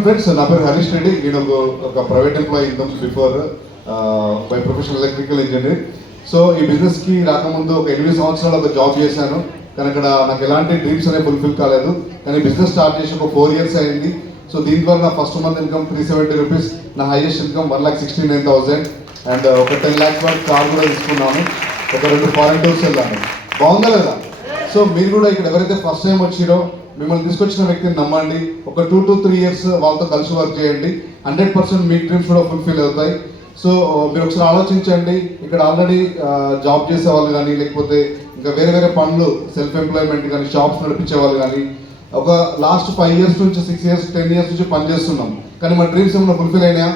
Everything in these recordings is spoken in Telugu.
ఫ్రెండ్స్, నా పేరు హరీష్ రెడ్డి. నేను ఒక ప్రైవేట్ ఎంప్లాయీ ఇంతకు before by professional electrical engineer. So ఈ బిజినెస్కి రాకముందు ఒక 8 సంవత్సరాలు ఒక జాబ్ చేశాను, కానీ అక్కడ నాకు ఎలాంటి డ్రీమ్స్ అనేవి ఫుల్ఫిల్ కాలేదు. కానీ బిజినెస్ స్టార్ట్ చేసి ఒక 4 years అయింది. సో దీని ద్వారా నా ఫస్ట్ మంత్ ఇన్కమ్ 370 రూపీస్, నా హైయెస్ట్ ఇన్కమ్ 1,69,000 అండ్ ఒక 10 lakhs వరకు కార్ కూడా తీసుకున్నాను. ఒక 2 ఫారెన్ టూర్స్ వెళ్ళాను. బాగుందా లేదా? సో మీరు కూడా ఇక్కడ ఎవరైతే ఫస్ట్ టైం వచ్చిరో మిమ్మల్ని తీసుకొచ్చిన వ్యక్తిని నమ్మండి. ఒక 2 to 3 years వాళ్ళతో కలిసి వర్క్ చేయండి. 100% మీ డ్రీమ్స్ కూడా ఫుల్ఫిల్ అవుతాయి. సో మీరు ఒకసారి ఆలోచించండి. ఇక్కడ ఆల్రెడీ జాబ్ చేసే వాళ్ళు కానీ, లేకపోతే ఇంకా వేరే వేరే పనులు సెల్ఫ్ ఎంప్లాయ్మెంట్ కానీ, షాప్స్ నడిపించే వాళ్ళు కానీ, ఒక లాస్ట్ 5 years నుంచి 6 years 10 years నుంచి పని చేస్తున్నాం, కానీ మన డ్రీమ్స్ ఏమైనా ఫుల్ఫిల్ అయినాయా?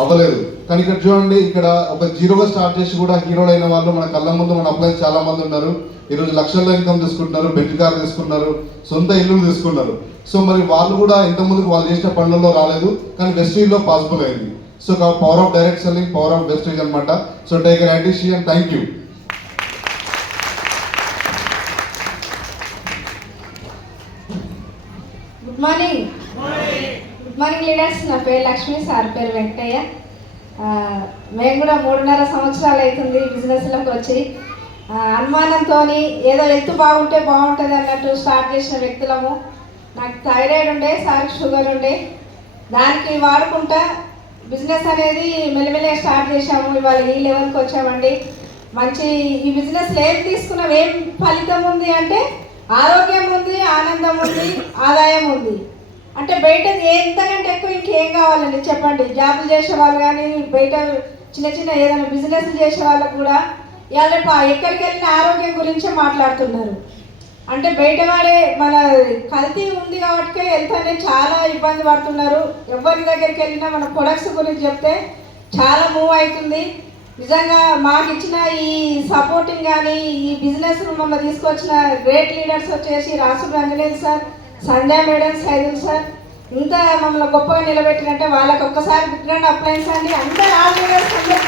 అవ్వలేదు. కానీ ఇక్కడ చూడండి, ఇక్కడ ఒక జీరోగా స్టార్ట్ చేసి కూడా హీరోలు అయిన వాళ్ళు మన కళ్ళ ముందు మన అప్లైన్స్ చాలా మంది ఉన్నారు. ఈరోజు లక్షల్లో ఇన్కమ్ తీసుకుంటున్నారు, బెంచ్ కార్ తీసుకున్నారు, సొంత ఇల్లు తీసుకున్నారు. సో మరి వాళ్ళు కూడా ఇంతకుముందుకు వాళ్ళు చేసిన పనులలో రాలేదు, కానీ వెస్టీజ్లో పాసిబుల్ అయింది. So power of direct selling, power of Vestige అనమాట. So take an addition. Thank you. Good morning. Good morning leaders. నా పేరు లక్ష్మి, సార్ పేరు వెంకటయ్య. మేము కూడా 3.5 సంవత్సరాలు అవుతుంది బిజినెస్లోకి వచ్చి. అనుమానంతో ఏదో ఎత్తు బాగుంటే బాగుంటుంది అన్నట్టు స్టార్ట్ చేసిన వ్యక్తులము. నాకు థైరాయిడ్ ఉండే, సార్కి షుగర్ ఉండే, దానికి వాడుకుంటా బిజినెస్ అనేది మెల్లమెల్లగా స్టార్ట్ చేసాము. ఇవాళ ఈ లెవెల్కి వచ్చామండి. మంచి ఈ బిజినెస్లో ఏం తీసుకున్నాం, ఏం ఫలితం ఉంది అంటే ఆరోగ్యం ఉంది, ఆనందం ఉంది, ఆదాయం ఉంది. అంటే బయట ఎంతకంటే ఎక్కువ ఇంకేం కావాలండి చెప్పండి. జాబులు చేసే వాళ్ళు కానీ, బయట చిన్న చిన్న ఏదైనా బిజినెస్ చేసే వాళ్ళకు కూడా ఇవాళ ఎక్కడికి వెళ్ళిన ఆరోగ్యం గురించే మాట్లాడుతున్నారు. అంటే బయట వాడే మన కల్తీ ఉంది కాబట్టి హెల్త్ అనేది చాలా ఇబ్బంది పడుతున్నారు. ఎవరి దగ్గరికి వెళ్ళినా మన ప్రొడక్ట్స్ గురించి చెప్తే చాలా మూవ్ అవుతుంది. నిజంగా మాకు ఇచ్చిన ఈ సపోర్టింగ్ కానీ, ఈ బిజినెస్ మమ్మల్ని తీసుకొచ్చిన గ్రేట్ లీడర్స్ వచ్చేసి రాసుడు అంజనేయులు సార్, సంధ్యా మేడం, సైదుల్ సార్, ఇంత మమ్మల్ని గొప్పగా నిలబెట్టినంటే వాళ్ళకి ఒక్కసారి బిగ్ గ్రాండ్ అప్లయన్స్ అండి. అందరు ఆల్ లీడర్స్ అందరూ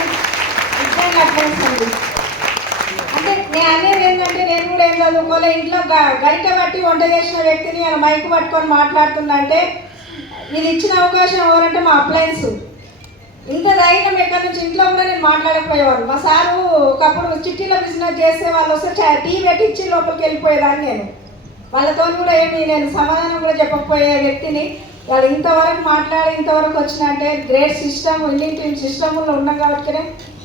బిగ్ గ్రాండ్ అప్లయన్స్ అండి. అంటే నేను అనేది ఏంటంటే, నేను కూడా ఏం చదువుకోలే, ఇంట్లో గరిట బట్టి వంట చేసిన వ్యక్తిని అలా మైక్ పట్టుకొని మాట్లాడుతున్నా అంటే ఇది ఇచ్చిన అవకాశం ఎవరంటే మా అప్లయన్స్. ఇంత ధైర్యం ఎక్కడి నుంచి, ఇంట్లో కూడా నేను మాట్లాడకపోయేవాడు. మా సారు ఒకప్పుడు చిట్టీలో బిజినెస్ చేస్తే వాళ్ళు వస్తే టీ పెట్టించి లోపలికి వెళ్ళిపోయేదాన్ని. వాళ్ళతో కూడా నేను సమాధానం కూడా చెప్పకపోయే వ్యక్తిని వాళ్ళు ఇంతవరకు మాట్లాడి ఇంతవరకు వచ్చినంటే గ్రేట్ సిస్టమ్, ఇండియన్ టీమ్ సిస్టమ్లో ఉన్నాం కాబట్టి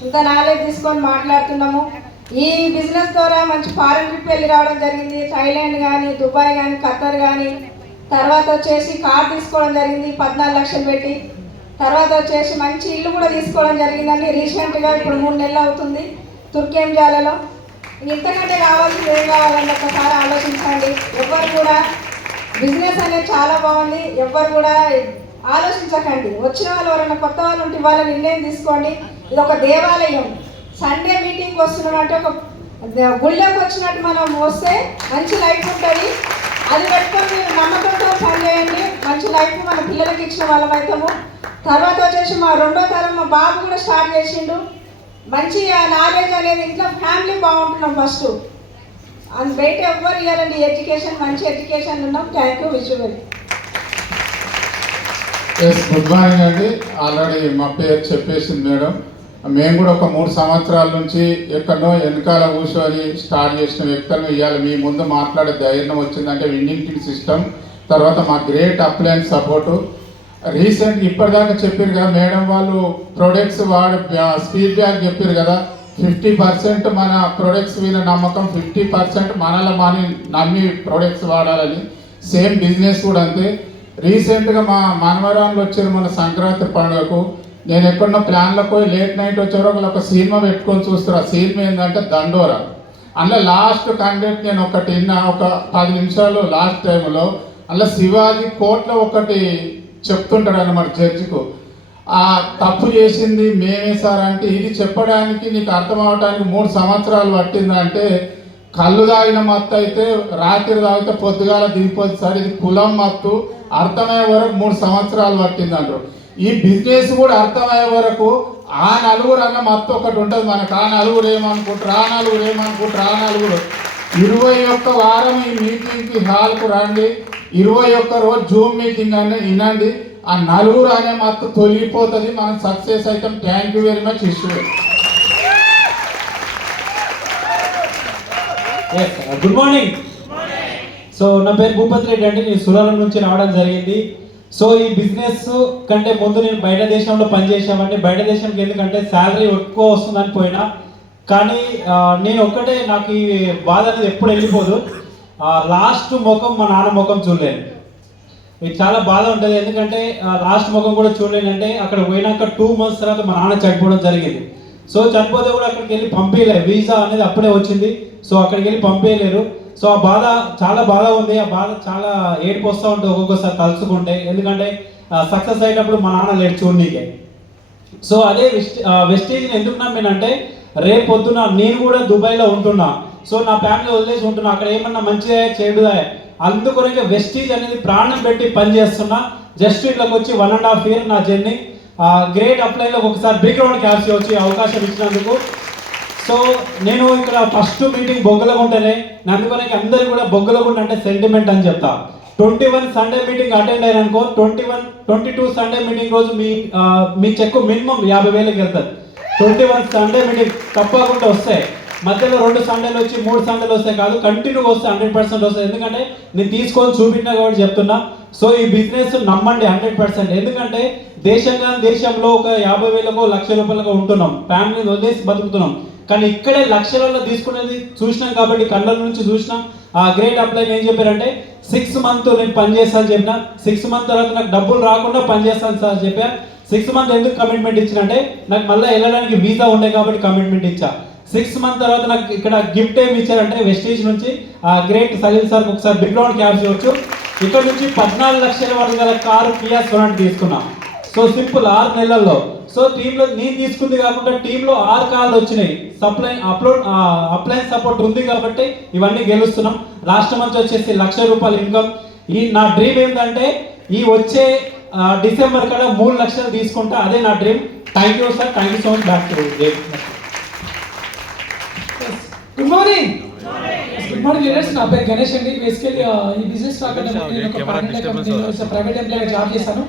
ఇంత నాలెడ్జ్ తీసుకొని మాట్లాడుతున్నాము. ఈ బిజినెస్ ద్వారా మంచి ఫారెన్ ట్రిప్ వెళ్ళి రావడం జరిగింది. థాయిలాండ్ కానీ, దుబాయ్ కానీ, ఖత్తర్ కానీ. తర్వాత వచ్చేసి కార్ తీసుకోవడం జరిగింది 14 లక్షలు పెట్టి. తర్వాత వచ్చేసి మంచి ఇల్లు కూడా తీసుకోవడం జరిగిందండి రీసెంట్గా. ఇప్పుడు 3 నెలలు అవుతుంది తుర్కేంజాలలో. ఇంతకంటే కావాల్సింది ఏం కావాలని ఒకసారి ఆలోచించండి. ఎవ్వరు కూడా బిజినెస్ అనేది చాలా బాగుంది. ఎవ్వరు కూడా ఆలోచించకండి. వచ్చిన వాళ్ళు ఎవరైనా కొత్త వాళ్ళు ఉంటే వాళ్ళ నిర్ణయం తీసుకోండి. ఇది ఒక దేవాలయం. సండే మీటింగ్ వస్తున్నాం అంటే ఒక గుళ్ళోకి వచ్చినట్టు మనం వస్తే మంచి లైఫ్ ఉంటుంది. అది పెట్టుకొని మీరు నమ్మకంతో పని చేయండి. మంచి లైఫ్ మన పిల్లలకి ఇచ్చిన వాళ్ళం అవుతాము. తర్వాత వచ్చేసి మా 2వ తరం మా బాబు కూడా స్టార్ట్ చేసిండు. మంచి నాలెడ్జ్ అనేది ఇంట్లో ఫ్యామిలీ బాగుంటున్నాం ఫస్ట్. అండ్ బయట ఎవ్వరు ఇవ్వాలండి ఎడ్యుకేషన్, మంచి ఎడ్యుకేషన్ ఉన్నాం. Thank you. Wish you very. Good morning అండి. ఆల్రెడీ మా పేరు చెప్పేసింది మేడం. మేము కూడా ఒక 3 సంవత్సరాల నుంచి ఎక్కడో వెనకాల కూర్చొని స్టార్ట్ చేసిన వ్యక్తులను ఇవాళ మీ ముందు మాట్లాడే ధైర్యం వచ్చిందంటే విన్నింగ్ టీమ్ సిస్టమ్, తర్వాత మా గ్రేట్ అప్లయన్స్ సపోర్టు. రీసెంట్ ఇప్పటిదాకా చెప్పారు కదా మేడం వాళ్ళు, ప్రొడక్ట్స్ స్పీడ్ బ్యాక్ చెప్పారు కదా. 50% మన ప్రొడక్ట్స్ మీద నమ్మకం, 50% మనల నమ్మి ప్రొడక్ట్స్ వాడాలని. సేమ్ బిజినెస్ కూడా అంతే. రీసెంట్గా మా మనవరాళ్ళు వచ్చారు మన సంక్రాంతి పండుగకు. నేను ఎక్కడున్న ప్లాన్లకు పోయి లేట్ నైట్ వచ్చారో ఒక సినిమా పెట్టుకొని చూస్తారు. ఆ సినిమా ఏంటంటే దండోరా. అందులో లాస్ట్ కంటెంట్ నేను ఒకటి విన్నా, ఒక 10 నిమిషాలు లాస్ట్ టైంలో. అందులో శివాజీ కోర్టులో ఒకటి చెప్తుంటాడు అన్నమాట జడ్జికు. ఆ తప్పు చేసింది మేమే సార్ అంటే, ఇది చెప్పడానికి నీకు అర్థం అవడానికి 3 సంవత్సరాలు పట్టిందంటే, కళ్ళు తాగిన మత్తు అయితే రాత్రి తాగితే పొద్దుగాల దిగిపోతుంది సార్. ఇది కులం మత్తు, అర్థమయ్యే వరకు 3 సంవత్సరాలు పట్టిందంటారు. ఈ బిజినెస్ కూడా అర్థమయ్యే వరకు ఆ నలుగురు అన్న మత్తు ఒకటి ఉంటుంది మనకు. ఆ నలుగురు ఏమనుకుంటారు, ఆ నలుగురు ఏమనుకుంటారు, ఆ నలుగురు 21 వారం ఈ మీటింగ్కి హాల్కు రండి. 21 రోజు జూమ్ మీటింగ్ అని వినండి. ఆ నలుగురు అనే మత్తు తొలిగిపోతుంది, మనం సక్సెస్ అవుతాం. Thank you very much issue. Good morning. So నా పేరు భూపతి రెడ్డి అండి, నేను సురాలం నుంచి రావడం జరిగింది. సో ఈ బిజినెస్ కంటే ముందు నేను బయట దేశంలో పనిచేసామండి. బయట దేశంకి ఎందుకంటే శాలరీ ఎక్కువ వస్తుందని పోయినా, కానీ నేను ఒక్కటే, నాకు ఈ బాధ అనేది ఎప్పుడు వెళ్ళిపోదు. లాస్ట్ ముఖం మా నాన్న ముఖం చూడలేను. ఇది చాలా బాధ ఉంటుంది, ఎందుకంటే లాస్ట్ ముఖం కూడా చూడలేను. అంటే అక్కడ పోయినాక 2 months తర్వాత మా నాన్న చనిపోవడం జరిగింది. సో చనిపోతే కూడా అక్కడికి వెళ్ళి పంపించలేరు, వీసా అనేది అప్పుడే వచ్చింది. సో అక్కడికి వెళ్ళి పంపించలేరు. సో ఆ బాధ చాలా బాధ ఉంది. ఆ బాధ చాలా ఏడుపు వస్తూ ఉంటుంది ఒక్కొక్కసారి తలుచుకుంటే, ఎందుకంటే సక్సెస్ అయ్యేటప్పుడు మా నాన్న లేడు చూడనీకే. సో అదే వెస్టేజ్ని ఎందుకు నమ్మినంటే, రేపు పొద్దున నేను కూడా దుబాయ్లో ఉంటున్నా. సో నా ఫ్యామిలీ వదిలేసి ఉంటున్నా, అక్కడ ఏమన్నా మంచిగా చెడుదా, అందుకొరకే వెస్టీజ్ అనేది ప్రాణం పెట్టి పనిచేస్తున్నా. జస్ట్ ఇట్లోకి వచ్చి 1.5 year నా జర్నీ. గ్రేట్ అప్లైలో ఒకసారి బిగ్ రౌండ్ క్యాప్స్ వచ్చి అవకాశం ఇచ్చినందుకు. సో నేను ఇక్కడ ఫస్ట్ మీటింగ్ బొగ్గలగుంటనే, అందుకొరకే అందరూ కూడా బొగ్గలగుంట అంటే సెంటిమెంట్ అని చెప్తా. 21 సండే మీటింగ్ అటెండ్ అయ్యారనుకో, 22 సండే మీటింగ్ రోజు మీ చెక్ మినిమం 50,000కి వెళ్తుంది. 21 సండే మీటింగ్ తప్పకుండా వస్తాయి. మధ్యలో 2 సండేలు వచ్చి 3 సండేలు వస్తాయి కాదు, కంటిన్యూగా వస్తాయి, 100% వస్తాయి. ఎందుకంటే నేను తీసుకొని చూపించినా కాబట్టి చెప్తున్నా. సో ఈ బిజినెస్ నమ్మండి 100%. ఎందుకంటే దేశంలో ఒక 50,000కో 1,00,000 రూపాయలకో ఉంటున్నాం, ఫ్యామిలీని వదిలేసి బతుకుతున్నాం. కానీ ఇక్కడే లక్షలలో తీసుకునేది చూసినాం కాబట్టి, కళ్ళ నుంచి చూసినాం. ఆ గ్రేట్ అప్లై ఏం చెప్పారంటే 6 months నేను పనిచేస్తాను చెప్పిన. 6 months తర్వాత నాకు డబ్బులు రాకుండా పనిచేస్తాను సార్ చెప్పా. 6 months ఎందుకు కమిట్మెంట్ ఇచ్చినంటే, నాకు మళ్ళీ వెళ్ళడానికి వీసా ఉండే కాబట్టి కమిట్మెంట్ ఇచ్చా. 6 months తర్వాత నాకు ఇక్కడ గిఫ్ట్ ఏమి ఇచ్చారంటే, వెస్టేజ్ నుంచి గ్రేట్ సలీల్ సార్ ఒకసారి బిగ్ రౌండ్ క్యాప్స్ ఇవ్వచ్చు. ఇక్కడ నుంచి 14 లక్షల వరకు గల కారు కియా సొనాటా తీసుకున్నాం. సో సింపుల్ 6 నెలల్లో. సో టీంలో నేను తీసుకుంది కాకుండా టీంలో 6 కార్లు వచ్చినాయి. అప్లైన్ సపోర్ట్ ఉంది కాబట్టి ఇవన్నీ గెలుస్తున్నాం. రాష్ట్రం నుంచి వచ్చేసి 1,00,000 రూపాయలు ఇన్కమ్. ఈ నా డ్రీమ్ ఏంటంటే, ఈ వచ్చే డిసెంబర్ కల్లా 3 లక్షలు తీసుకుంటా, అదే నా dream. Thank you sir, thank you so much. Back to good morning. Good morning leaders. నా పేరు గణేష్ అండి. బేసికలీ ఈ బిజినెస్ రాకుండా నేను ఒక ప్రైవేట్ ఎంప్లాయ్ జాబ్ చేశాను.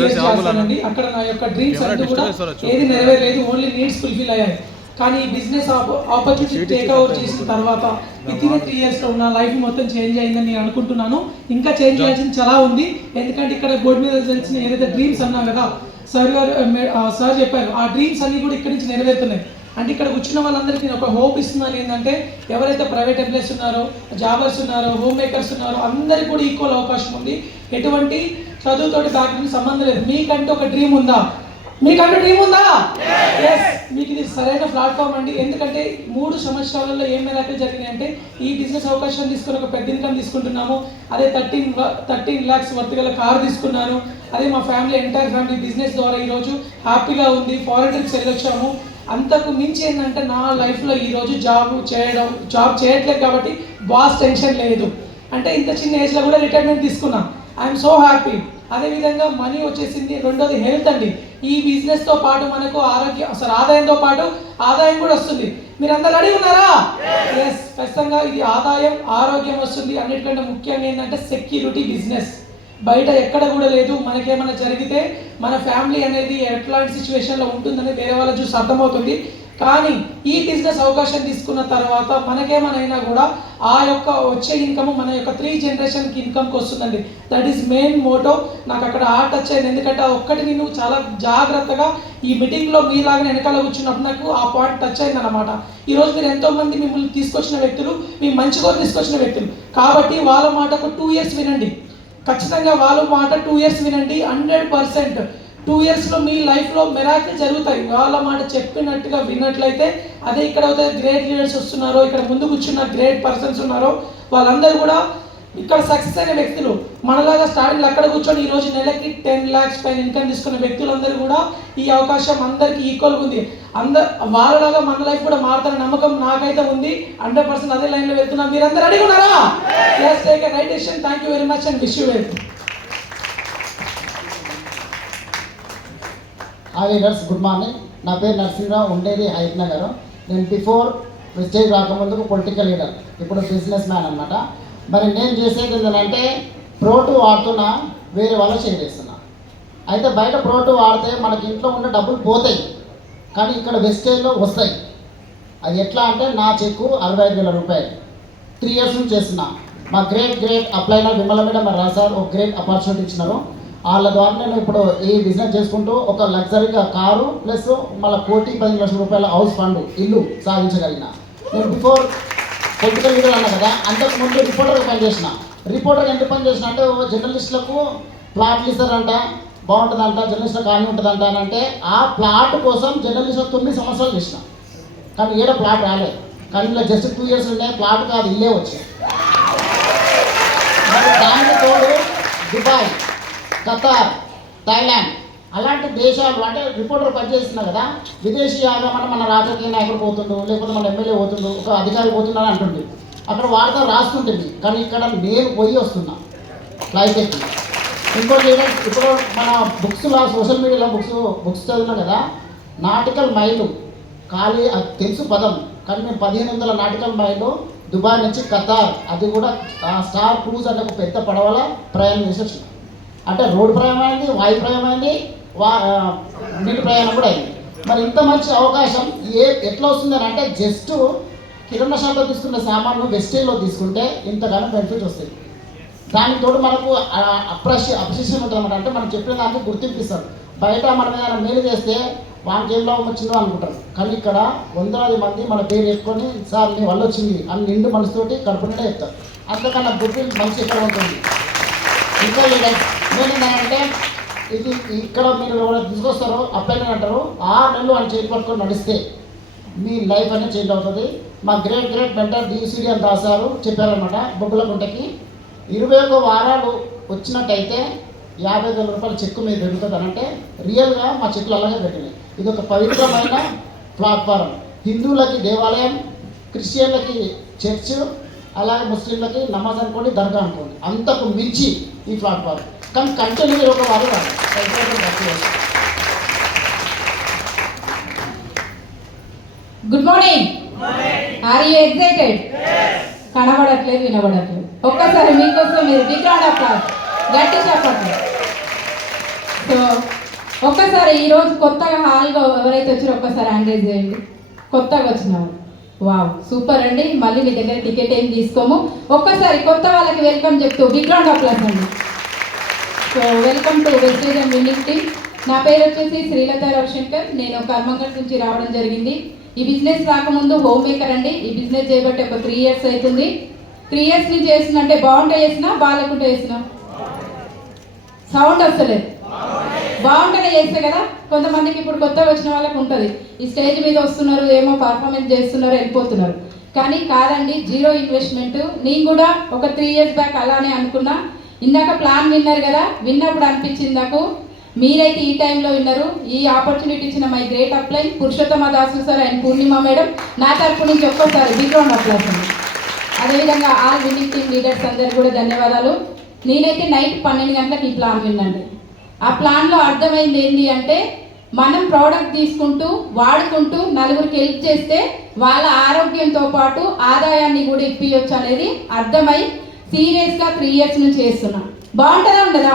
చేస్తానండి. అక్కడ నా యొక్క డ్రీమ్స్ అంటూ కూడా ఏది నెరవేరలేదు, ఓన్లీ నీడ్స్ ఫుల్ఫిల్ అయ్యాయి. కానీ ఈ బిజినెస్ ఆపర్చునిటీ టేక్ ఓవర్ చేసిన తర్వాత వితిన్ 3 years లో నా లైఫ్ మొత్తం చేంజ్ అయిందని నేను అనుకుంటున్నాను. ఇంకా చేంజ్ చేయాల్సింది చాలా ఉంది. ఎందుకంటే ఇక్కడ బోర్డు మీద తెలిసిన ఏదైతే డ్రీమ్స్ అన్నా కదా, సార్ చెప్పారు, ఆ డ్రీమ్స్ అన్ని కూడా ఇక్కడ నుంచి నెరవేరుతున్నాయి. అంటే ఇక్కడ కూర్చున్న వాళ్ళందరికీ నేను ఒక హోప్ ఇస్తున్నాను. ఏంటంటే ఎవరైతే ప్రైవేట్ ఎంప్లాయీస్ ఉన్నారో, జాబర్స్ ఉన్నారో, హోమ్ మేకర్స్ ఉన్నారో, అందరికీ కూడా ఈక్వల్ అవకాశం ఉంది. ఎటువంటి చదువుతోటి బ్యాక్గ్రౌండ్ సంబంధం లేదు. మీకంటే ఒక డ్రీమ్ ఉందా? మీకంటే డ్రీమ్ ఉందా? ఎస్, మీకు ఇది సరైన ప్లాట్ఫామ్ అండి. ఎందుకంటే 3 సంవత్సరాలలో ఏం మిరాకిల్ జరిగినాయి అంటే, ఈ బిజినెస్ అవకాశం తీసుకొని ఒక పెద్ద ఇన్కమ్ తీసుకుంటున్నాము. అదే 13 lakhs వర్త్ గల కార్ తీసుకున్నాను. అదే మా ఫ్యామిలీ ఎంటైర్ ఫ్యామిలీ బిజినెస్ ద్వారా ఈరోజు హ్యాపీగా ఉంది. ఫారెన్ ట్రిప్స్ వెళ్ళొచ్చాము. అంతకు మించి ఏంటంటే, నా లైఫ్లో ఈరోజు జాబ్ చేయట్లేదు కాబట్టి బాస్ టెన్షన్ లేదు. అంటే ఇంత చిన్న ఏజ్లో కూడా రిటైర్మెంట్ తీసుకున్నా. I'm so happy. అదేవిధంగా మనీ వచ్చేసింది. రెండోది హెల్త్ అండి. ఈ బిజినెస్తో పాటు మనకు ఆదాయంతో పాటు ఆదాయం కూడా వస్తుంది. మీరందరూ రెడీ ఉన్నారా? ఎస్, ఖచ్చితంగా ఇది ఆదాయం, ఆరోగ్యం వస్తుంది. అన్నిటికంటే ముఖ్యంగా ఏంటంటే సెక్యూరిటీ బిజినెస్. బయట ఎక్కడ కూడా లేదు. మనకేమైనా జరిగితే మన ఫ్యామిలీ అనేది ఎట్లాంటి సిచ్యువేషన్లో ఉంటుందని వేరే వాళ్ళ చూసి అర్థమవుతుంది. కానీ ఈ బిజినెస్ అవకాశం తీసుకున్న తర్వాత మనకేమైనా కూడా ఆ యొక్క వచ్చే ఇన్కమ్ మన యొక్క 3 generationకి ఇన్కమ్కి వస్తుందండి. That is main motto. నాకు అక్కడ టచ్ అయింది. ఎందుకంటే ఒక్కటి నేను చాలా జాగ్రత్తగా ఈ మీటింగ్లో మీలాగా వెనకాల కూర్చున్నప్పుడు నాకు ఆ పాయింట్ టచ్ అయింది అనమాట. ఈరోజు మీరు ఎంతోమంది మిమ్మల్ని తీసుకొచ్చిన వ్యక్తులు, మీ మంచి కోరి తీసుకొచ్చిన వ్యక్తులు కాబట్టి వాళ్ళ మాటకు 2 years వినండి. ఖచ్చితంగా వాళ్ళ మాట 2 years వినండి. 100% 2 yearsలో మీ లైఫ్లో మెరాకిల్ జరుగుతాయి. వాళ్ళ మాట చెప్పినట్టుగా విన్నట్లయితే. అదే ఇక్కడ అయితే గ్రేట్ లీడర్స్ వస్తున్నారో, ఇక్కడ ముందు కూర్చున్న గ్రేట్ పర్సన్స్ ఉన్నారో, వాళ్ళందరూ కూడా ఇక్కడ సక్సెస్ అయిన వ్యక్తులు. మనలాగా స్టార్టింగ్లో అక్కడ కూర్చొని ఈరోజు నెలకి 10 lakhs పైన ఇన్కమ్ తీసుకున్న వ్యక్తులందరూ కూడా ఈ అవకాశం అందరికీ ఈక్వల్గా ఉంది. వాళ్ళలాగా మన లైఫ్ కూడా మారుతారని నమ్మకం నాకైతే ఉంది. 100% అదే లైన్లో వెళ్తున్నాం. మీరందరూ రెడీ ఉన్నారా? Let's take a right decision. Thank you very much and wish you well. Hi leaders, good morning. నా పేరు నరసింహరావు, ఉండేది హైత్ నగర్. నేను బిఫోర్ వెస్టేజ్ రాకముందుకు పొలిటికల్ లీడర్, ఇప్పుడు బిజినెస్ మ్యాన్ అనమాట. మరి నేను చేసేది ఏంటంటే, ప్రోటు వాడుతున్నా, వేరే వాళ్ళు షేర్ చేస్తున్నా. అయితే బయట ప్రోడక్ట్ వాడితే మనకి ఇంట్లో ఉన్న డబ్బులు పోతాయి, కానీ ఇక్కడ వెస్టేజ్లో వస్తాయి. అది ఎట్లా అంటే నా చెక్కు 65,000 రూపాయలు 3 ఇయర్స్ నుంచి చేస్తున్నా. మా గ్రేట్ అప్లైనర్ విమల మేడం రాశారు, ఒక గ్రేట్ ఆపర్చునిటీ ఇచ్చినారు. వాళ్ళ ద్వారా నేను ఇప్పుడు ఈ బిజినెస్ చేసుకుంటూ ఒక లగ్జరీగా కారు ప్లస్ మళ్ళీ 1,10,00,000 రూపాయల హౌస్ ఫండ్ ఇల్లు సాధించగలిగిన. నేను బిఫోర్ పొలిటికల్ లీడర్ అన్నా కదా, అంతకుముందు రిపోర్టర్గా పనిచేసిన. రిపోర్టర్ ఎందుకు పనిచేసిన అంటే జర్నలిస్టులకు ప్లాట్లు ఇస్తారంట, బాగుంటుందంట, జర్నలిస్టులకు హామీ ఉంటుందంట అని అంటే ఆ ప్లాట్ కోసం జర్నలిస్టులకు 9 సంవత్సరాలు చేసిన, కానీ ఏడ ప్లాట్ రాలేదు. కానీ ఇలా జస్ట్ 2 ఇయర్స్ ఉండే ప్లాట్ కాదు, ఇల్లే వచ్చాయి. మరి దానికి తోడు దుబాయ్, ఖతార్, థాయిలాండ్ అలాంటి దేశాలు అంటే రిపోర్టర్ పనిచేస్తున్నా కదా, విదేశీ ఆగమనం మన రాజకీయ నాయకుడు పోతుండు, లేకపోతే మన ఎమ్మెల్యే పోతుండు, ఒక అధికారి పోతున్నాడు అంటుండే, అక్కడ వార్త రాస్తుంటుంది. కానీ ఇక్కడ నేను పోయి వస్తున్నా ఫ్లైట్ ఎక్కి. ఇంకోటి ఏంటంటే ఇప్పుడు మన బుక్స్లో సోషల్ మీడియాలో బుక్స్ చదివినా కదా, నాటికల్ మైలు ఖాళీ అది తెలుసు పదం, కానీ మేము 1500 నాటికల్ మైలు దుబాయ్ నుంచి ఖతార్, అది కూడా స్టార్ క్రూజ్ అనే ఒక పెద్ద పడవల ప్రయాణం చేసి వచ్చినాం. అంటే రోడ్డు ప్రయాణం అయింది, వాయు ప్రయాణం అయింది, నీటి ప్రయాణం కూడా అయింది. మరి ఇంత మంచి అవకాశం ఎట్లా వస్తుందని అంటే జస్ట్ కిరాణా షాప్లో తీసుకునే సామాన్లు వెస్టేజ్లో తీసుకుంటే ఇంతగానో బెనిఫిట్ వస్తాయి. దానికి తోడు మనకు అప్రిషియేషన్ ఉంటుంది అన్నమాట. అంటే మనం చెప్పిన దానికి గుర్తింపిస్తారు. బయట మనం ఏదైనా మేలు చేస్తే వానికి ఏం లాభం వచ్చిందో అనుకుంటారు, కానీ ఇక్కడ 100 మంది మన పేరు చెప్పుకొని సార్ మీ వల్ల వచ్చింది అని నిండు మనసుతోటి కడుపు నిండా చెప్తారు. అంతకన్నా గుర్తింపు మంచి ఎక్కడ ఉంటుంది. ఇంకా నేనేంటంటే ఇది ఇక్కడ మీరు తీసుకొస్తారో అప్లైన్ అంటారు, 6 నెలలు అని చేతి పట్టుకొని నడిస్తే మీ లైఫ్ అనేది చేంజ్ అవుతుంది. మా గ్రేట్ మెంటర్ DCD అని రాశారు చెప్పారనమాట. బొగ్గులకుంటకి 21 వారాలు వచ్చినట్టయితే 50,000 రూపాయల చెక్కు మీద దొరుకుతుంది అని అంటే రియల్గా మా చెక్కులు అలాగే పెట్టినాయి. ఇది ఒక పవిత్రమైన ప్లాట్ఫారం. హిందువులకి దేవాలయం, క్రిస్టియన్లకి చర్చ్, అలాగే ముస్లింలకి నమాజ్ అనుకోండి, దర్గా అనుకోండి, అంతకు మించి ఈ ప్లాట్ఫారం. కానీ కంటిన్యూ ఒక వారు కాదు. Good morning. Are you excited? కనబడట్లేదు, వినబడట్లేదు. ఒక్కసారి మీకోసం మీరు బిగ్ రౌండ్ ఆఫ్ అప్లాజ్, గట్టి చెప్పండి. సో ఒక్కసారి ఈరోజు కొత్తగా హాల్గా ఎవరైతే వచ్చారో ఒక్కసారి ఎంగేజ్ చేయండి. కొత్తగా వచ్చినాము, వావ్ సూపర్ అండి. మళ్ళీ మీ దగ్గర టికెట్ ఏం తీసుకోము. ఒక్కసారి కొత్త వాళ్ళకి వెల్కమ్ చెప్తూ బిగ్ రౌండ్ ఆఫ్ అప్లాజ్ అండి. So welcome to Vestige and winning team. నా పేరు వచ్చేసి శ్రీలత రవిశంకర్. నేను కర్మంగల్ నుంచి రావడం జరిగింది. ఈ బిజినెస్ రాకముందు హోమ్ మేకర్ అండి. ఈ బిజినెస్ చేయబట్టి ఒక 3 ఇయర్స్ అవుతుంది. 3 ఇయర్స్ నుంచి చేస్తున్నా. అంటే బాగుంటే చేసినా, బాగాలేకుంటే చేసినా, సౌండ్ వస్తలేదు, బాగుంటేనే చేస్తే కదా. కొంతమందికి ఇప్పుడు కొత్తగా వచ్చిన వాళ్ళకి ఉంటుంది, ఈ స్టేజ్ మీద వస్తున్నారు, ఏమో పర్ఫార్మెన్స్ చేస్తున్నారు, వెళ్ళిపోతున్నారు. కానీ కాదండి, 0 ఇన్వెస్ట్మెంట్. నేను కూడా ఒక 3 ఇయర్స్ బ్యాక్ అలానే అనుకున్నా. ఇందాక ప్లాన్ విన్నారు కదా, విన్నప్పుడు అనిపించింది నాకు మీరైతే ఈ టైంలో విన్నారు. ఈ ఆపర్చునిటీ ఇచ్చిన my great upline Purushottama Dasu sir and Purnima madam, నా తరపు నుంచి ఒక్కసారి బిగ్ రౌండ్ అప్లాస్ అండి. అదేవిధంగా ఆల్ విన్నింగ్ టీమ్ లీడర్స్ అందరికీ కూడా ధన్యవాదాలు. నేనైతే నైట్ 12 గంటలకు ఈ ప్లాన్ విన్నాండి. ఆ ప్లాన్లో అర్థమైంది ఏంటి అంటే, మనం ప్రోడక్ట్ తీసుకుంటూ వాడుకుంటూ నలుగురికి హెల్ప్ చేస్తే వాళ్ళ ఆరోగ్యంతో పాటు ఆదాయాన్ని కూడా ఇప్పించవచ్చు అనేది అర్థమై సీరియస్గా 3 ఇయర్స్ నుంచి చేస్తున్నా. బాగుంటుందా ఉండదా?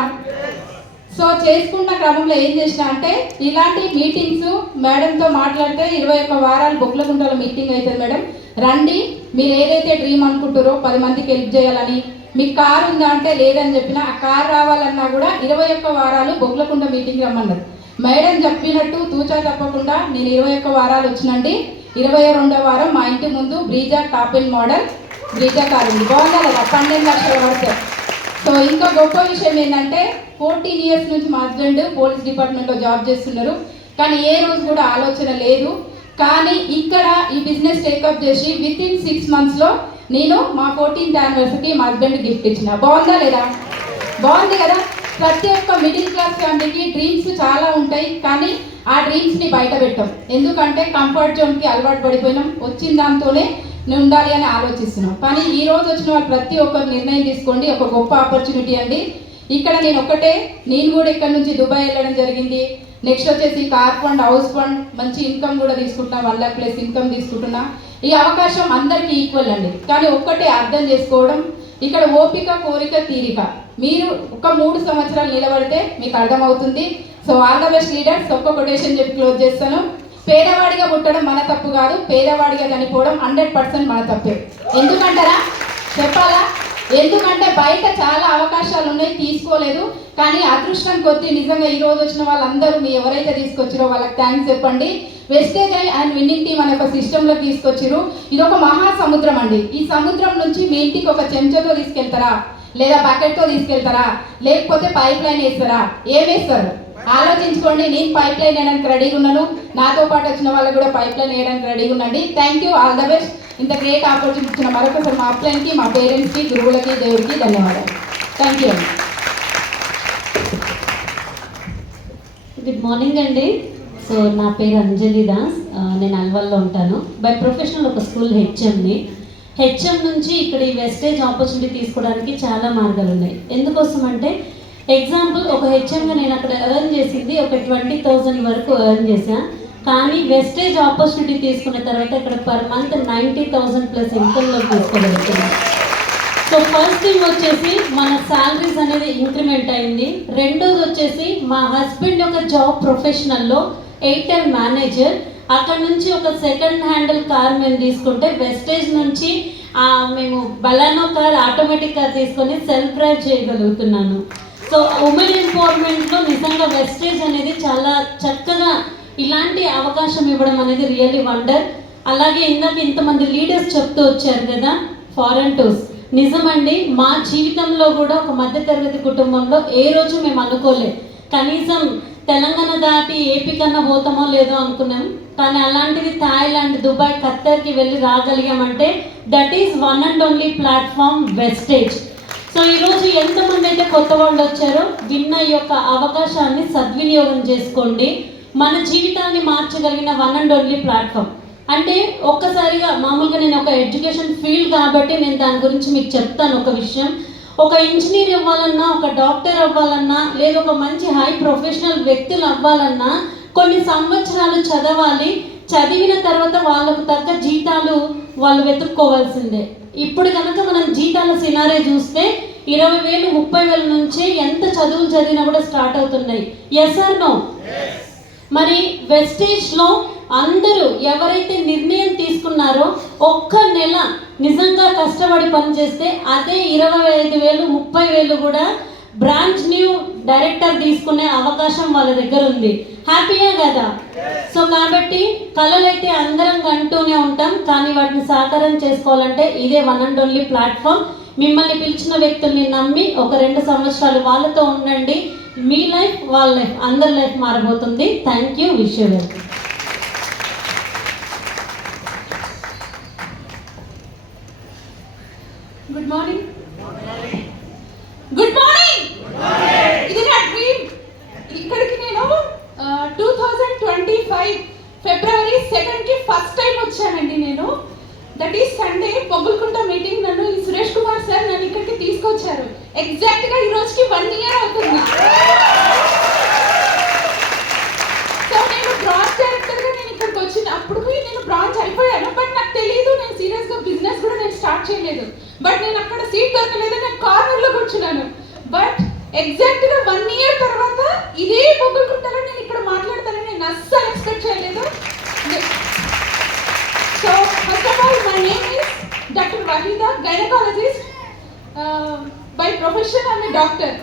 సో చేసుకున్న క్రమంలో ఏం చేసిన అంటే, ఇలాంటి మీటింగ్స్ మేడంతో మాట్లాడితే 21 వారాలు బొగ్గులకుంటలో మీటింగ్ అవుతుంది మేడం, రండి, మీరు ఏదైతే డ్రీమ్ అనుకుంటారో 10 మందికి హెల్ప్ చేయాలని. మీకు కారు ఉందా అంటే లేదని చెప్పిన, ఆ కారు రావాలన్నా కూడా 21 వారాలు బొగ్గులకుంట మీటింగ్ రమ్మన్నారు. మేడం చెప్పినట్టు తూచా తప్పకుండా నేను 21 వారాలు వచ్చినండి. 22వ వారం మా ఇంటి ముందు Brezza top and model Brezza car ఉంది. బాగుందా లేదా? 12 లక్షల వరకు. సో ఇంకా గొప్ప విషయం ఏంటంటే, 14 ఇయర్స్ నుంచి మా హస్బెండ్ పోలీస్ డిపార్ట్మెంట్లో జాబ్ చేస్తున్నారు, కానీ ఏ రోజు కూడా ఆలోచన లేదు. కానీ ఇక్కడ ఈ బిజినెస్ టేకప్ చేసి విత్ ఇన్ 6 మంత్స్లో నేను మా 14th యానివర్సరీకి మా హస్బెండ్ గిఫ్ట్ ఇచ్చిన. బాగుందా లేదా? బాగుంది కదా. ప్రతి ఒక్క మిడిల్ క్లాస్ ఫ్యామిలీకి డ్రీమ్స్ చాలా ఉంటాయి, కానీ ఆ డ్రీమ్స్ని బయట పెట్టాం. ఎందుకంటే కంఫర్ట్ జోన్కి అలవాటు పడిపోయినాం, వచ్చిన దాంతోనే ఉండాలి అని ఆలోచిస్తున్నాం. కానీ ఈ రోజు వచ్చిన వాళ్ళు ప్రతి ఒక్కరు నిర్ణయం తీసుకోండి, ఒక గొప్ప ఆపర్చునిటీ అండి. ఇక్కడ నేను కూడా ఇక్కడ నుంచి దుబాయ్ వెళ్ళడం జరిగింది. నెక్స్ట్ వచ్చేసి కార్ ఫండ్, హౌస్ ఫండ్, మంచి ఇన్కమ్ కూడా తీసుకుంటున్నా, 1 lakh+ ఇన్కమ్ తీసుకుంటున్నా. ఈ అవకాశం అందరికీ ఈక్వల్ అండి. కానీ ఒక్కటే అర్థం చేసుకోవడం, ఇక్కడ ఓపిక, కోరిక, తీరిక. మీరు ఒక 3 సంవత్సరాలు నిలబడితే మీకు అర్థమవుతుంది. So all the best leaders. ఒక్క కొటేషన్ చెప్పి క్లోజ్ చేస్తాను. పేదవాడిగా పుట్టడం మన తప్పు కాదు, పేదవాడిగా చనిపోవడం 100% మన తప్పే. ఎందుకంటారా? చెప్పాలా? ఎందుకంటే బయట చాలా అవకాశాలు ఉన్నాయి, తీసుకోలేదు. కానీ అదృష్టం కొద్దీ నిజంగా ఈ రోజు వచ్చిన వాళ్ళందరూ మీ ఎవరైతే తీసుకొచ్చారో వాళ్ళకి థ్యాంక్స్ చెప్పండి. వెస్టేజ్ అండ్ విన్నింగ్ టీమ్ అనే ఒక సిస్టంలో తీసుకొచ్చారు. ఇది ఒక మహాసముద్రం అండి. ఈ సముద్రం నుంచి మీ ఇంటికి ఒక చెంచాతో తీసుకెళ్తారా, లేదా బకెట్తో తీసుకెళ్తారా, లేకపోతే పైప్ లైన్ వేస్తారా? ఏమేస్తారు? ఆలోచించుకోండి. నేను పైప్ లైన్ వేయడానికి రెడీగా ఉన్నాను. నాతో పాటు వచ్చిన వాళ్ళకు కూడా పైప్ లైన్ వేయడానికి రెడీగా ఉండండి. Thank you, all the best. ఇంత గ్రేట్ ఆపర్చునిటీ ఇచ్చిన మరొకసారి మా అప్లైన్కి, మా పేరెంట్స్కి, గురువులకి, దేవుడికి ధన్యవాదాలు. Thank you. గుడ్ మార్నింగ్ అండి. సో నా పేరు అంజలి దాస్. నేను అల్వాల్లో ఉంటాను. బై ప్రొఫెషనల్ ఒక స్కూల్ హెచ్ఎంని. హెచ్ఎం నుంచి ఇక్కడ ఈ వెస్టేజ్ ఆపర్చునిటీ తీసుకోవడానికి చాలా మార్గాలు ఉన్నాయి. ఎందుకోసం అంటే ఎగ్జాంపుల్ ఒక హెచ్ఎంగా నేను అక్కడ ఎర్న్ చేసింది ఒక 20,000 వరకు ఎర్న్ చేశాను. కానీ వెస్టేజ్ ఆపర్చునిటీ తీసుకున్న తర్వాత ఇక్కడ పర్ మంత్ 90,000 ప్లస్ ఇన్కమ్లో తీసుకోగలుగుతున్నాను. సో ఫస్ట్ థింగ్ వచ్చేసి మన శాలరీస్ అనేది ఇంక్రిమెంట్ అయింది. రెండోది వచ్చేసి మా హస్బెండ్ ఒక జాబ్ ప్రొఫెషనల్లో ఎయిర్టెల్ మేనేజర్. అక్కడ నుంచి ఒక సెకండ్ హ్యాండిల్ కార్ మేము తీసుకుంటే వెస్టేజ్ నుంచి మేము బలానో కార్, ఆటోమేటిక్ కార్ తీసుకొని సెల్ఫ్ డ్రైవ్ చేయగలుగుతున్నాను. సో ఉమెన్ ఎంపవర్మెంట్లో నిజంగా వెస్టేజ్ అనేది చాలా చక్కగా ఇలాంటి అవకాశం ఇవ్వడం అనేది రియల్లీ వండర్. అలాగే ఇందాక ఇంతమంది లీడర్స్ చెప్తూ వచ్చారు కదా ఫారెన్ టూర్స్. నిజమండి, మా జీవితంలో కూడా ఒక మధ్యతరగతి కుటుంబంలో ఏ రోజు మేము అనుకోలేదు కనీసం తెలంగాణ దాటి ఏపీ కన్నా పోతామో లేదో అనుకున్నాం. కానీ అలాంటిది థాయిలాండ్, దుబాయ్, ఖత్తర్కి వెళ్ళి రాగలిగామంటే that is one and only platform Vestige. So ఈరోజు ఎంతమంది అయితే కొత్త వాళ్ళు వచ్చారో విన్న ఈ యొక్క అవకాశాన్ని సద్వినియోగం చేసుకోండి. మన జీవితాన్ని మార్చగలిగిన వన్ అండ్ ఓన్లీ ప్లాట్ఫామ్. అంటే ఒక్కసారిగా మామూలుగా నేను ఒక ఎడ్యుకేషన్ ఫీల్డ్ కాబట్టి నేను దాని గురించి మీకు చెప్తాను. ఒక విషయం, ఒక ఇంజనీర్ అవ్వాలన్నా, ఒక డాక్టర్ అవ్వాలన్నా, లేదా ఒక మంచి హై ప్రొఫెషనల్ వ్యక్తులు అవ్వాలన్నా కొన్ని సంవత్సరాలు చదవాలి. చదివిన తర్వాత వాళ్ళకు తగ్గ జీతాలు వాళ్ళు వెతుక్కోవాల్సిందే. ఇప్పుడు కనుక మనం జీతాల సినారే చూస్తే 20,000, 30,000 నుంచే ఎంత చదువులు చదివినా కూడా స్టార్ట్ అవుతున్నాయి. Yes or no? మరి వెస్టేజ్లో అందరూ ఎవరైతే నిర్ణయం తీసుకున్నారో ఒక్క నెల నిజంగా కష్టపడి పనిచేస్తే అదే 25,000, 30,000 కూడా బ్రాంచ్ న్యూ డైరెక్టర్ తీసుకునే అవకాశం వాళ్ళ దగ్గర ఉంది. హ్యాపీయే కదా? సో కాబట్టి కళలైతే అందరం కంటూనే ఉంటాం, కానీ వాటిని సాకారం చేసుకోవాలంటే ఇదే వన్ అండ్ ఓన్లీ ప్లాట్ఫామ్. మిమ్మల్ని పిలిచిన వ్యక్తుల్ని నమ్మి ఒక 2 సంవత్సరాలు వాళ్ళతో ఉండండి. మీ లైఫ్, వాళ్ళ లైఫ్, అందరి లైఫ్ మారబోతుంది. Thank you. Wish you well. Good morning. Good morning. ఇది నా డ్రీమ్. ఇక్కడికి నేను 2025 ఫిబ్రవరి 2కి ఫస్ట్ టైం వచ్చానండి. నేను దట్ ఈస్ సండే పొగుల్కుంట మీటింగ్. నన్ను ఈ సురేష్ కుమార్ సార్ నన్ను ఇక్కడికి తీసుకొచ్చారు. ఎగ్జాక్ట్గా ఈ రోజుకి 1 year అవుతుంది. సో నేను బ్రాంచ్ డైరెక్టర్గా నేను ఇక్కడికి వచ్చినప్పుడు నేను బ్రాంచ్ అయిపోయాను. బట్ నాకు తెలియదు, నేను సీరియస్గా బిజినెస్ కూడా నేను స్టార్ట్ చేయలేదు. బట్ నేను అక్కడ సీట్ దొరకలేదు, నేను కార్నర్లో కూర్చున్నాను. బట్ ఎగ్జాక్ట్గా 1 year తర్వాత ఇదే పొగుల్కుంటలో నేను ఇక్కడ మాట్లాడతానని నేను అస్సలు ఎక్స్పెక్ట్ చేయలేదు. So first of all my name is doctor Waheeda, gynaecologist. By profession I'm a doctor.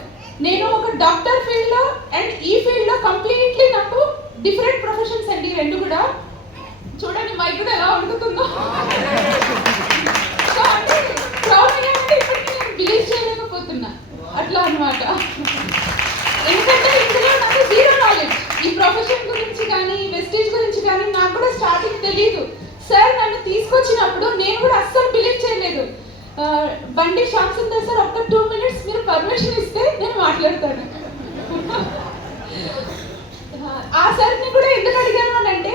నేను ఒక డాక్టర్ ఫీల్డ్లో అండ్ ఈ ఫీల్డ్లో కంప్లీట్లీ నాకు డిఫరెంట్ ప్రొఫెషన్స్ అండి రెండు కూడా. చూడండి మైక్ కూడా ఎలా ఉడుకుతుందో. సో అంటే క్రౌడ్ అంటే ఇప్పటికీ నేను బిలీవ్ చేయలేకపోతున్నా అట్లా అనమాట. ఎందుకంటే ఇందులో నాకు జీరో నాలెడ్జ్. ఈ ప్రొఫెషన్ గురించి కానీ వెస్టేజ్ గురించి కానీ నాకు కూడా స్టార్టింగ్ తెలియదు. సార్ నన్ను తీసుకొచ్చినప్పుడు నేను కూడా అస్సలు బిలీవ్ చేయలేదు. బండి శ్యామ్ సుందర్ సార్ ఒక్క 2 minutes మీరు పర్మిషన్ ఇస్తే నేను మాట్లాడతాను. ఆ సార్ని కూడా ఎందుకు అడిగాను అని అంటే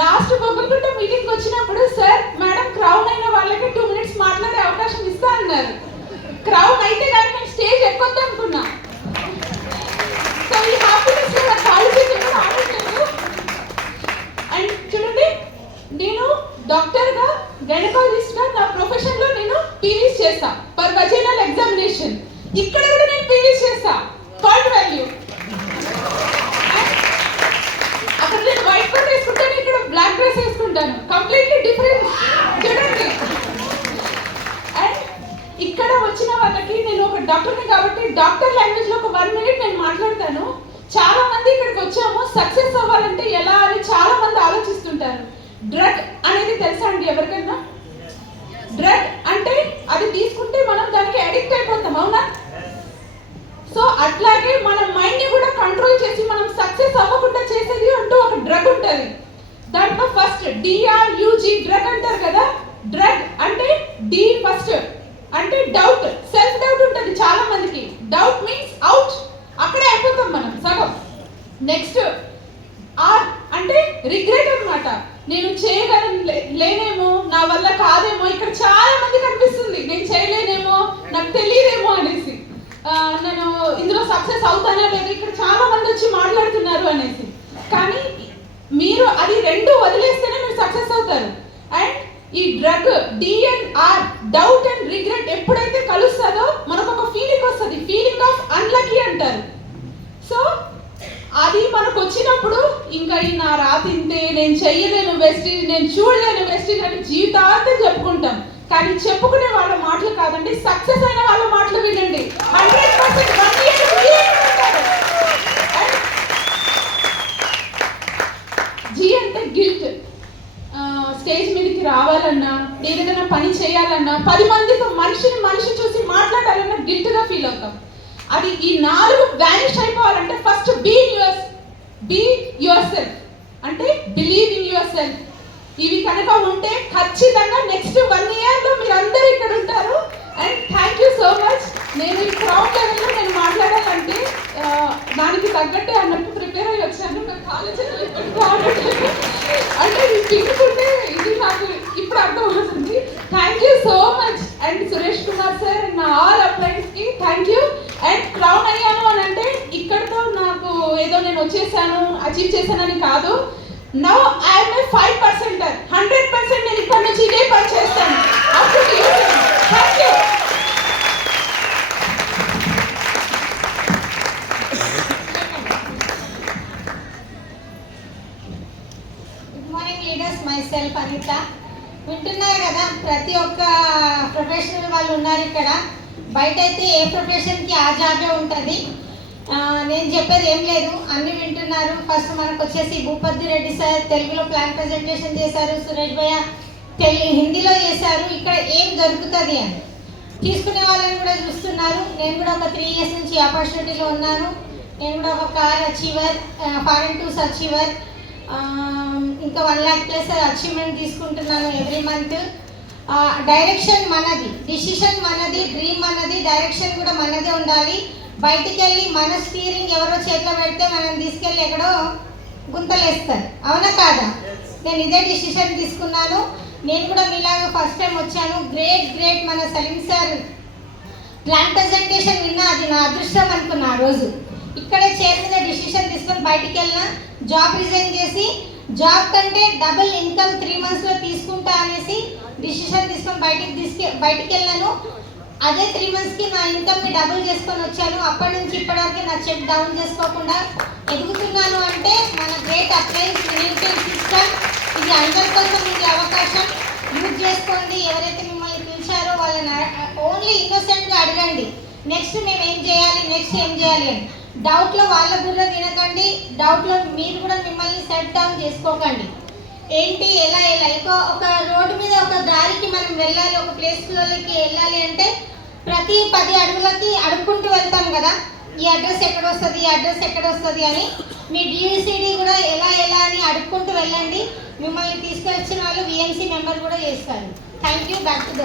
లాస్ట్ పొగుల్కుంట మీటింగ్కి వచ్చినప్పుడు సార్ మేడం క్రౌన్ అయిన వాళ్ళకి 2 minutes మాట్లాడే అవకాశం ఇస్తా అన్నారు. క్రౌన్ అయితే కానీ నేను స్టేజ్ ఎక్కొద్దు అనుకున్నా. సో ఈ హ్యాపీనెస్ లో నాకు కాలు చేతులు కూడా ఆడట్లేదు. అండ్ చూడండి, నేను డాక్టర్గా గైనకాలజిస్ట్గా నా ప్రొఫెషన్లో నేను పీవీస్ చేస్తా. పర్ వజైనల్ ఎగ్జామినేషన్ ఇక్కడ కూడా నేను పీవీస్ చేస్తా. థర్డ్ వాల్యూ అక్కడ నేను వైట్ కోట్ వేసుకుంటాను, ఇక్కడ బ్లాక్ డ్రెస్ వేసుకుంటాను. కంప్లీట్లీ డిఫరెన్స్ చూడండి. అండ్ ఇక్కడ వచ్చిన వాళ్ళకి నేను ఒక డాక్టర్ని కాబట్టి డాక్టర్ లాంగ్వేజ్ లో ఒక 1 minute నేను మాట్లాడతాను. చాలా మంది ఇక్కడికి వచ్చాము సక్సెస్ అవ్వాలంటే ఎలా అని చాలా మంది ఆలోచిస్తుంటారు. డ్రగ్ అనేది తెలుసా అండి ఎవరికైనా? డ్రగ్ అంటే అది తీసుకుంటే మనం దానికి అడిక్ట్ అయిపోతాం, అవునా? సో అట్లాగే మన మైండ్ ని కూడా కంట్రోల్ చేసి మనం సక్సెస్ అవ్వకుండా చేసేది అంటూ ఒక డ్రగ్ ఉంటుంది. దాంట్లో ఫస్ట్ DRUG డ్రగ్ అంటారు కదా. డ్రగ్ అంటే డి ఫస్ట్ అంటే డౌట్, సెల్ఫ్ డౌట్ ఉంటుంది చాలా మందికి. డౌట్ మీన్స్ అవుట్, అక్కడే అయిపోతాం మనం సగం. నెక్స్ట్ ఆర్ అంటే రిగ్రెట్ అన్నమాట. నేను లేనేమో, నా వల్ల కాదేమో, ఇక్కడ చాలా మంది కనిపిస్తుంది నేను చేయలేనేమో, నాకు తెలియదేమో అనేసి, నేను ఇందులో సక్సెస్ అవుతానా లేదు, ఇక్కడ చాలా మంది వచ్చి మాట్లాడుతున్నారు అనేసి. కానీ మీరు అది రెండు వదిలేస్తేనే మీరు సక్సెస్ అవుతారు. అండ్ ఈ drug DNR doubt and regret ఎప్పుడైతే కలుస్తుందో మనకు ఒక ఫీలింగ్ వస్తుంది, ఫీలింగ్ ఆఫ్ అన్లక్కీ అంటారు. సో అది మనకు వచ్చినప్పుడు ఇంకా నా రాతి ఇంతే, నేను చెయ్యలేను వెస్టీజ్, నేను చూడలేను వెస్టీజ్ అని జీవితాంతం చెప్పుకుంటాం. కానీ చెప్పుకునే వాళ్ళ మాటలు కాదండి, సక్సెస్ అయిన వాళ్ళ మాటలు వినండి. 100% జీ అంటే గిల్ట్. స్టేజ్ మీదకి రావాలన్నా, ఏదైనా పని చేయాలన్నా, 10 మందితో మనిషి చూసి మాట్లాడాలన్నా గిల్ట్ గా ఫీల్ అవుతాం. అది ఈ 4 వానిష్ అయిపోవాలంటే ఫస్ట్ బీ యువర్ సెల్ఫ్ అంటే బిలీవ్ ఇన్ యువర్ సెల్ఫ్. ఇవి కనుక ఉంటే ఖచ్చితంగా నెక్స్ట్ 1 year లో మీరు అందరూ ఇక్కడ ఉంటారు. And thank you so much. నేను ఈ క్రౌడ్ లెవెల్లో నేను మాట్లాడాలంటే దానికి తగ్గట్టే అన్నట్టు ప్రిపేర్ అయ్యి వచ్చాను. నా కాలేజీలో అంటే తిట్టుకుంటే ఇది నాకు ఇప్పుడు అర్థం అవుతుంది. Thank you so much. And Suresh Kumar sir and all uplines కి థ్యాంక్ యూ. అండ్ క్రౌన్ అయ్యాను అని అంటే ఇక్కడతో నాకు ఏదో నేను వచ్చేసాను అచీవ్ చేశానని కాదు. Now I'm a 5%. 100% నేను ఇప్పటి నుంచి ఇదే పని చేస్తాను. Thank you. Good morning leaders, myself Anitha. వింటున్నారు కదా, ప్రతి ఒక్క ప్రొఫెషనల్ వాళ్ళు ఉన్నారు ఇక్కడ. బయట అయితే ఏ ప్రొఫెషన్కి ఆ జాబే ఉంటుంది. నేను చెప్పేది ఏం లేదు, అన్ని వింటున్నారు. ఫస్ట్ మనకు వచ్చేసి భూపతి రెడ్డి సార్ తెలుగులో ప్లాన్ ప్రజెంటేషన్ చేశారు, సురేష్ భయ్య హిందీలో చేశారు. ఇక్కడ ఏం దొరుకుతుంది అని తీసుకునే వాళ్ళని కూడా చూస్తున్నారు. నేను కూడా ఒక 3 years నుంచి ఆపర్చునిటీలో ఉన్నాను. నేను కూడా ఒక car achiever, foreign tours achiever, ఇంకా 1 lakh+ అచీవ్మెంట్ తీసుకుంటున్నాను ఎవ్రీ మంత్. డైరెక్షన్ మనది, డిసిషన్ మనది, డ్రీమ్ మనది, డైరెక్షన్ కూడా మనదే ఉండాలి. బయటికి వెళ్ళి మన స్టీరింగ్ ఎవరో చేతిలో పెడితే మనం తీసుకెళ్ళి ఎక్కడో గుంతలేస్తారు, అవునా కాదా? నేను ఇదే డిసిషన్ తీసుకున్నాను. నేను కూడా మీలాగా ఫస్ట్ టైం వచ్చాను. గ్రేట్ మన సలీం సార్ ప్లాన్ ప్రజెంటేషన్ విన్నా, అది నా అదృష్టం అనుకున్నా. ఆ రోజు ఇక్కడే చైర్ మీద డిసిషన్ తీసుకొని బయటికి వెళ్ళిన, జాబ్ రిజైన్ చేసి జాబ్ కంటే డబుల్ ఇన్కమ్ 3 monthsలో తీసుకుంటా అనేసి డిసిషన్ తీసుకొని బయటికి వెళ్ళాను. అదే 3 monthsకి నా ఇన్కమ్ని డబుల్ చేసుకొని వచ్చాను. అప్పటి నుంచి ఇప్పటివరకు నా చెక్ డౌన్ చేసుకోకుండా ఎదుగుతున్నాను. అంటే మన గ్రేట్ అప్లయన్స్ మేనేజ్మెంట్ సిస్టమ్, ఇది అందరి కోసం ఇది అవకాశం. యూజ్ చేసుకోండి. ఎవరైతే మిమ్మల్ని పిలిచారో వాళ్ళని ఓన్లీ ఇన్నోసెంట్గా అడగండి, నెక్స్ట్ మేము ఏం చేయాలి అని. డౌట్లో వాళ్ళ బుర్ర తినకండి, డౌట్లో మీరు కూడా మిమ్మల్ని సెట్ డౌన్ చేసుకోకండి. ఏంటి ఎలా ఒక రోడ్డు మీద ఒక దారికి మనం వెళ్ళాలి, ఒక ప్లేస్లోకి వెళ్ళాలి అంటే ప్రతి 10 అడుగులకి అడుక్కుంటూ వెళ్తాం కదా, ఈ అడ్రస్ ఎక్కడ వస్తుంది అని. మీ DUCD కూడా ఎలా అని అడుక్కుంటూ వెళ్ళండి. మిమ్మల్ని తీసుకొచ్చిన వాళ్ళు VMC మెంబర్ కూడా చేస్తారు. Thank you. Back to the